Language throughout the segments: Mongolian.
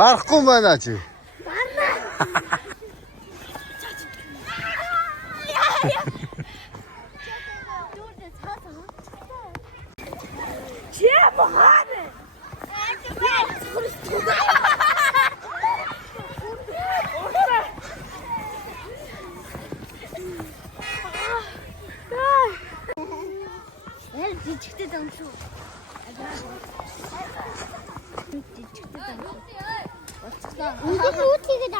Барахгүй байна чи. Жижигтэй дам шүү. Жижигтэй дам. Болцлоо. Үгүй юу тэгээд.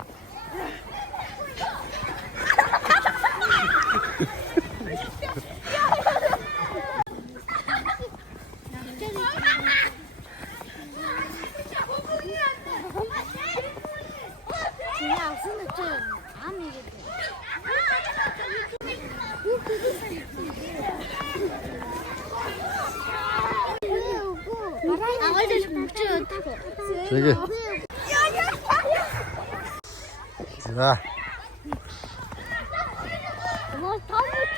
Я усан ч ам игээд. Тэгээ. За. Моо томч.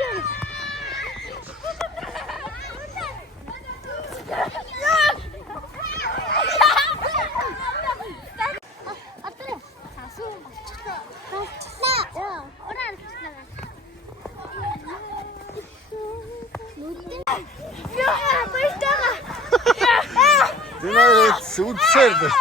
Атре. Сасуу болчихлоо. Болчихлоо. Ороо болчихлоо. Яа, баяртайгаа. Динаа үдсээр дээ.